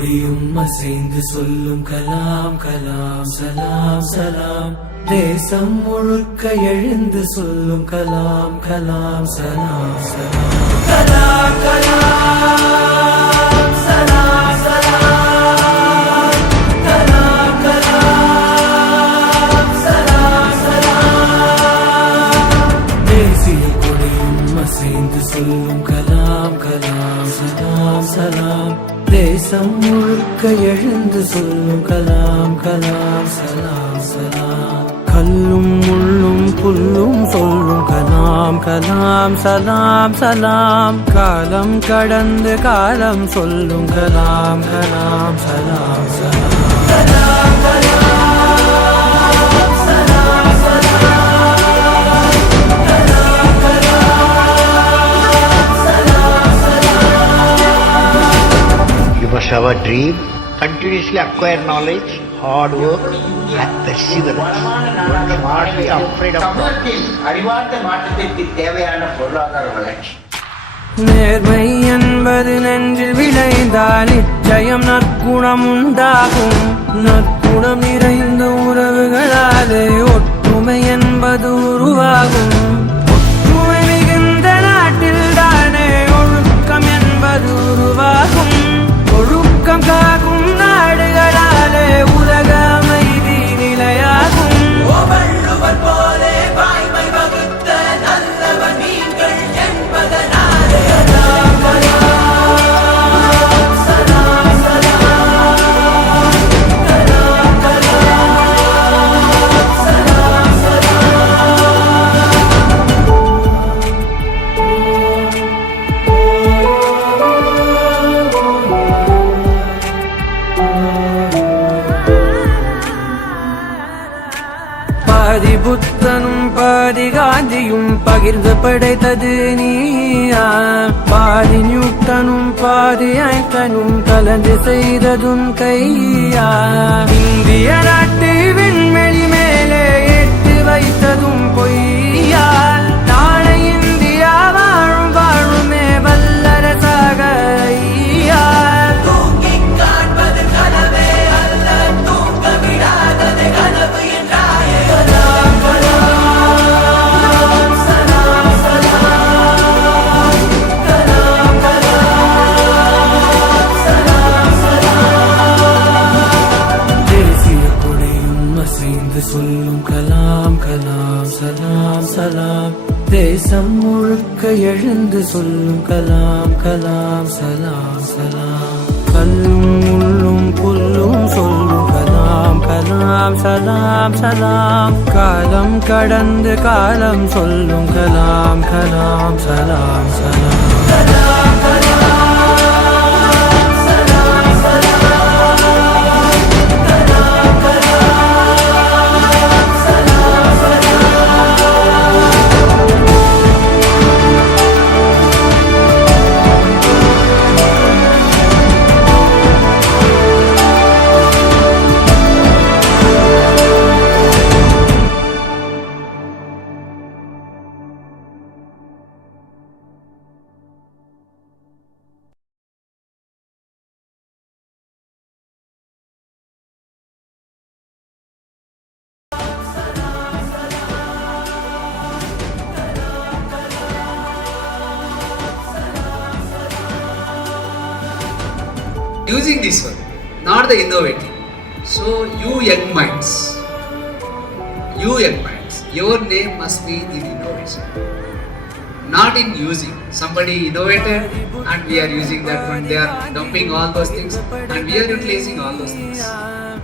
கொடியும் அசைந்து சொல்லும் கலாம் கலாம் சலாம் சலாம். தேசம் முழுக்க எழுந்து சொல்லும் கலாம் கலாம் சலாம் சலாம். கலாம் கலாம் சலாம் சலாம். கலாம் கலாம் சலாம் சலாம். தேசிய கொடியும் அசைந்து சொல்லும் கலாம் கலாம் சலாம் சலாம். தேசம் முழுக்க எழுந்து சொல்லும் கலாம் கலாம் சலாம் சலாம். கல்லும் முள்ளும் புல்லும் சொல்லும் கலாம் கலாம் சலாம் சலாம். காலம் கடந்து காலம் சொல்லும் கலாம் கலாம் சலாம் சலாம். கலாம் கலாம் சலாம் சலாம். கலாம் கலாம் சலாம் சலாம். You must have a dream, continuously acquire knowledge, hard work and perseverance. You must not be afraid of சமூகத்தில் அறிவார்ந்த மாற்றத்திற்கு தேவையான பொருளாதார வளர்ச்சி. நேர்மை என்பது நெஞ்சில் விளைந்தால் நிச்சயம் நற்குணம் உண்டாகும். நற்குணம் நிறைந்த உறவுகளாலே ஒற்றுமை என்பது உருவாகும். ஒற்றுமை மிகுந்த நாட்டில் தானே ஒழுக்கம் என்பது உருவாகும். ஒழுக்கம் காக்கும் நாடுகளாலே உலக அமைதி நிலையாகும். வள்ளுவர் போலே வாய்மை வகுத்த நல்லவன் நீங்கள் என்பதனாலே. கலாம் கலாம் சலாம் சலாம். கலாம் கலாம் சலாம் பாதி புத்தனும் பாதி காந்தியும் பகிர்ந்து படைத்தது நீயா. பாதி நியூட்டனும் பாதி ஐன்ஸ்டைனும் கலந்து செய்ததும் கையா. இந்திய நாட்டு விண்வெளி மேலே ஏற்றி வைத்ததும் பொய்யா. நாளை இந்தியா வாழும் வாழுமே வல்லரசாக ஐயா. தூங்கிக் காண்பது கனவே அல்ல, தூங்க விடாதது கனவு என்றாயே. கலாம் கலாம் சலாம் சலாம். கலாம் கலாம் சலாம் சலாம். தேசிய கொடியும் அசைந்து சொல்லும் கலாம் கலாம் சலாம் சலாம். தேசம் முழுக்க எழுந்து சொல்லும் கலாம் கலாம் சலாம் சலாம். கல்லும் முள்ளும் புல்லும் சொல்லும் கலாம் கலாம் சலாம் சலாம். காலம் கடந்து காலம் சொல்லும் கலாம் கலாம் சலாம் சலாம். கலாம் கலாம் சலாம் சலாம். கலாம் கலாம் சலாம் Using this one, not the innovative. So you young minds, your name must be in innovation, not in using. Somebody innovated and we are using that one. They are dumping all those things and we are utilizing all those things.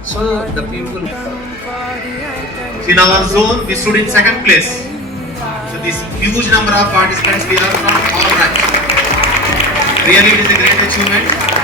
So the people in our zone, we stood in second place. So this huge number of participants we have from all ranks. Really, it is a great achievement.